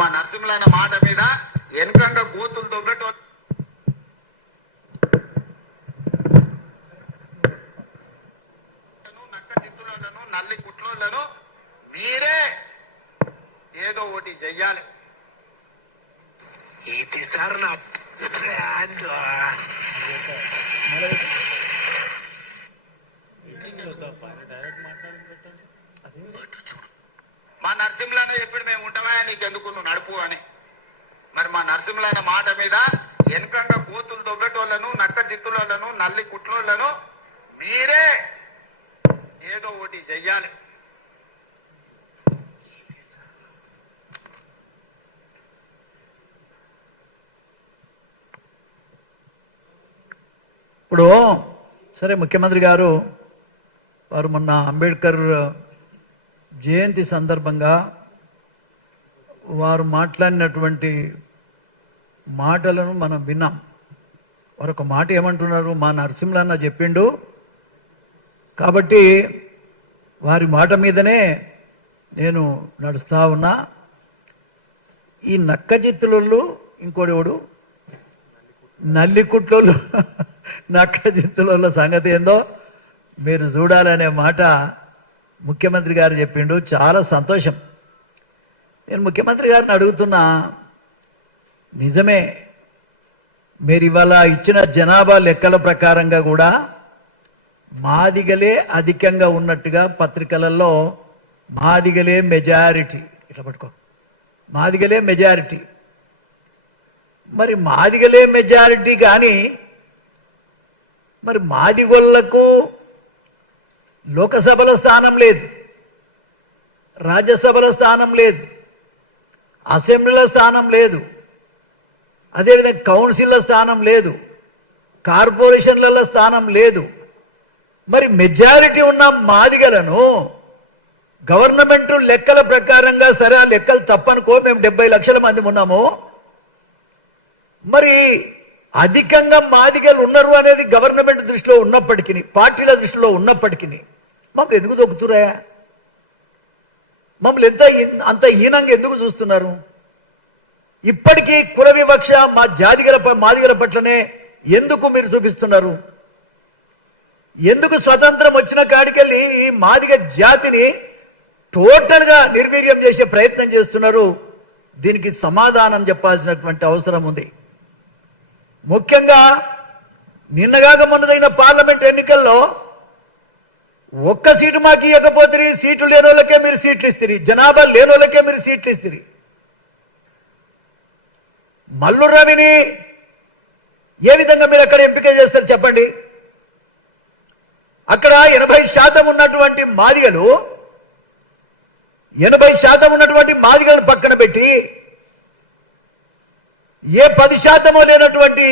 మా నరసింహులన్న మాట మీద వెనుకంగా గోతులు దొబ్బెట్టు నక్క చిత్తులను నల్లి కుట్లను మీరే ఏదో ఒకటి చెయ్యాలి. ఇది సార్ నా మా నరసింహులన్న చెప్పి మేము ఉంటామా నీకెందుకు నువ్వు నడుపు అని. మరి మా నరసింహులన్న మాట మీద వెనుకంగా గోతులు దొబ్బెటోళ్లను నక్క చిత్తులను నల్లి కుట్లను మీరే ఏదో ఒకటి చెయ్యాలి. ఇప్పుడు సరే ముఖ్యమంత్రి గారు వారు మొన్న అంబేద్కర్ జయంతి సందర్భంగా వారు మాట్లాడినటువంటి మాటలను మనం విన్నాం. వారు ఒక మాట ఏమంటున్నారు, మా నరసింహులన్న చెప్పిండు కాబట్టి వారి మాట మీదనే నేను నడుస్తా ఉన్నా. ఈ నక్క చిత్తులు ఇంకోడెవడు నల్లికుట్లోళ్ళు నక్క చిత్తుల సంగతి ఏందో మీరు చూడాలనే మాట ముఖ్యమంత్రి గారు చెప్పిండు. చాలా సంతోషం. నేను ముఖ్యమంత్రి గారిని అడుగుతున్నా, నిజమే మీరు ఇవాళ ఇచ్చిన జనాభా లెక్కల ప్రకారంగా కూడా మాదిగలే అధికంగా ఉన్నట్టుగా పత్రికలలో మాదిగలే మెజారిటీ, ఇట్లా పట్టుకో, మాదిగలే మెజారిటీ. మరి మాదిగలే మెజారిటీ కానీ మరి మాదిగోళ్లకు లోకసభలో స్థానం లేదు, రాజ్యసభలో స్థానం లేదు, అసెంబ్లీలో స్థానం లేదు, అదేవిధంగా కౌన్సిల్లో స్థానం లేదు, కార్పొరేషన్లలో స్థానం లేదు. మరి మెజారిటీ ఉన్న మాదిగలను గవర్నమెంట్ లెక్కల ప్రకారంగా, సరే ఆ లెక్కలు తప్పనుకో, మేము 70 లక్షల మంది ఉన్నాము, మరి అధికంగా మాదిగలు ఉన్నారు అనేది గవర్నమెంట్ దృష్టిలో ఉన్నప్పటికీ, పార్టీల దృష్టిలో ఉన్నప్పటికీ మమ్మల్ని ఎందుకు దొక్కుతురా? మమ్మల్ని అంత హీనంగా ఎందుకు చూస్తున్నారు? ఇప్పటికీ కుల వివక్ష మా మాదిగల పట్లనే ఎందుకు మీరు చూపిస్తున్నారు? ఎందుకు స్వతంత్రం వచ్చిన కాడికెళ్ళి ఈ మాదిగ జాతిని టోటల్ గా నిర్వీర్యం చేసే ప్రయత్నం చేస్తున్నారు? దీనికి సమాధానం చెప్పాల్సినటువంటి అవసరం ఉంది. ముఖ్యంగా నిన్నగాక మొన్నదైన పార్లమెంట్ ఎన్నికల్లో ఒక్క సీటు మాకు ఇవ్వకపోతే, సీట్లు లేని వాళ్ళకే మీరు సీట్లు ఇస్తారు, జనాభా లేని వాళ్ళకే మీరు సీట్లు ఇస్తారు. మల్లు రవిని ఏ విధంగా మీరు అక్కడ ఎంపిక చేస్తారు చెప్పండి? అక్కడ 80% ఉన్నటువంటి మాదిగలు, 80% ఉన్నటువంటి మాదిగలను పక్కన పెట్టి ఏ 10% లేనటువంటి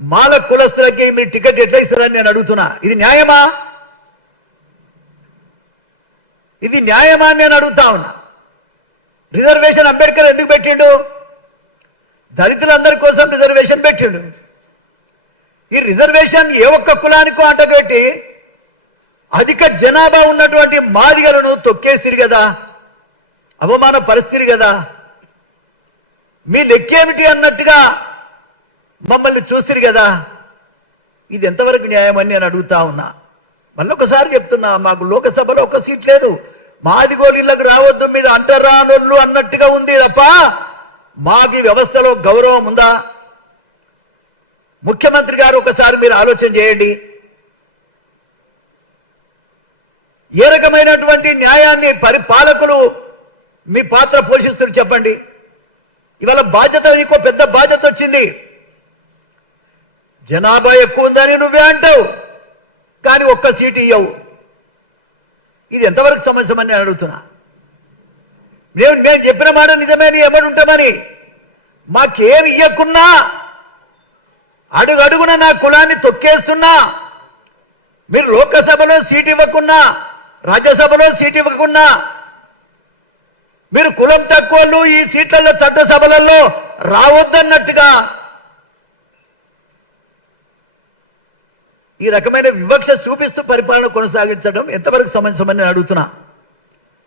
మాల కులస్తులకి మీరు టికెట్ ఎట్లా ఇస్తారని నేను అడుగుతున్నా. ఇది న్యాయమా? ఇది న్యాయమా అని నేను అడుగుతా ఉన్నా. రిజర్వేషన్ అంబేద్కర్ ఎందుకు పెట్టిండు? దళితులందరి కోసం రిజర్వేషన్ పెట్టిండు. ఈ రిజర్వేషన్ ఏ ఒక్క కులానికో అంటగట్టి అధిక జనాభా ఉన్నటువంటి మాదిగలను తొక్కేసిరు కదా, అవమాన పరిస్థితి కదా. మీ లెక్కేమిటి అన్నట్టుగా మమ్మల్ని చూసిరు కదా. ఇది ఎంతవరకు న్యాయం అని నేను అడుగుతా ఉన్నా. మళ్ళొకసారి చెప్తున్నా, మాకు లోకసభలో ఒక సీట్ లేదు, మాదిగోళ్ళు ఇళ్ళకు రావద్దు, మీరు అంటరానోళ్ళు అన్నట్టుగా ఉంది తప్ప మాకు ఈ వ్యవస్థలో గౌరవం ఉందా? ముఖ్యమంత్రి గారు ఒకసారి మీరు ఆలోచన చేయండి. ఏ రకమైనటువంటి న్యాయాన్ని పరిపాలకులు మీ పాత్ర పోషిస్తారు చెప్పండి. ఇవాళ బాధ్యత, నీకో పెద్ద బాధ్యత వచ్చింది. జనాభా ఎక్కువ ఉందని నువ్వే అంటావు, కానీ ఒక్క సీటు ఇవ్వవు. ఇది ఎంతవరకు సమస్యమని నేను అడుగుతున్నా. మేము చెప్పిన మాట నిజమే, నీ ఎమ్మడి ఉంటామని. మాకేమి ఇవ్వకున్నా, అడుగడుగున నా కులాన్ని తొక్కేస్తున్నా, మీరు లోకసభలో సీటు ఇవ్వకున్నా, రాజ్యసభలో సీటు ఇవ్వకున్నా, మీరు కులం తక్కువలు ఈ సీట్లలో చట్టసభలలో రావద్దన్నట్టుగా ఈ రకమైన వివక్ష చూపిస్తూ పరిపాలన కొనసాగించడం ఎంతవరకు సమంజసమని నేను అడుగుతున్నా.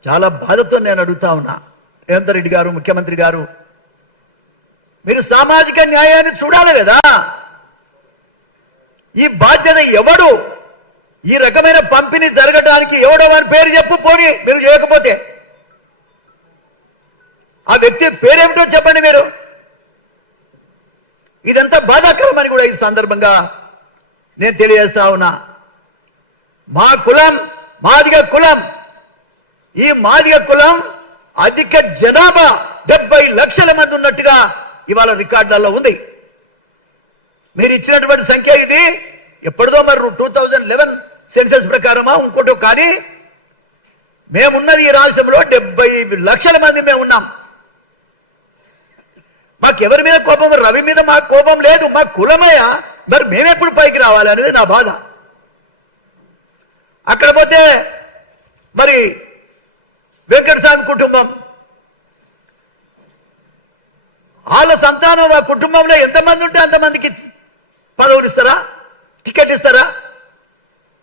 చాలా బాధతో నేను అడుగుతా ఉన్నా. రేవంత్ రెడ్డి గారు, ముఖ్యమంత్రి గారు మీరు సామాజిక న్యాయాన్ని చూడాలి కదా. ఈ బాధ్యత ఎవడు, ఈ రకమైన పంపిణీ జరగడానికి ఎవడో వారి పేరు చెప్పు, పోని మీరు చేయకపోతే ఆ వ్యక్తి పేరేమిటో చెప్పండి మీరు. ఇదంతా బాధాకరమని కూడా ఈ సందర్భంగా నేను తెలియజేస్తా ఉన్నా. మా కులం మాదిగ కులం, ఈ మాదిగ కులం అధిక జనాభా 70 లక్షల మంది ఉన్నట్టుగా ఇవాళ రికార్డులలో ఉంది. మీరు ఇచ్చినటువంటి సంఖ్య ఇది ఎప్పటిదో మరి 2011 సెన్సస్ ప్రకారమా ఇంకోటో, కానీ మేమున్నది ఈ రాష్ట్రంలో 70 లక్షల మంది మేము ఉన్నాం. మాకెవరి మీద కోపం, రవి మీద మాకు కోపం లేదు, మా కులమయ్య, మరి మేమెప్పుడు పైకి రావాలి అనేది నా బాధ. అక్కడ పోతే మరి వెంకటస్వామి కుటుంబం, వాళ్ళ సంతానం ఆ కుటుంబంలో ఎంతమంది ఉంటే అంతమందికి పదవులు ఇస్తారా?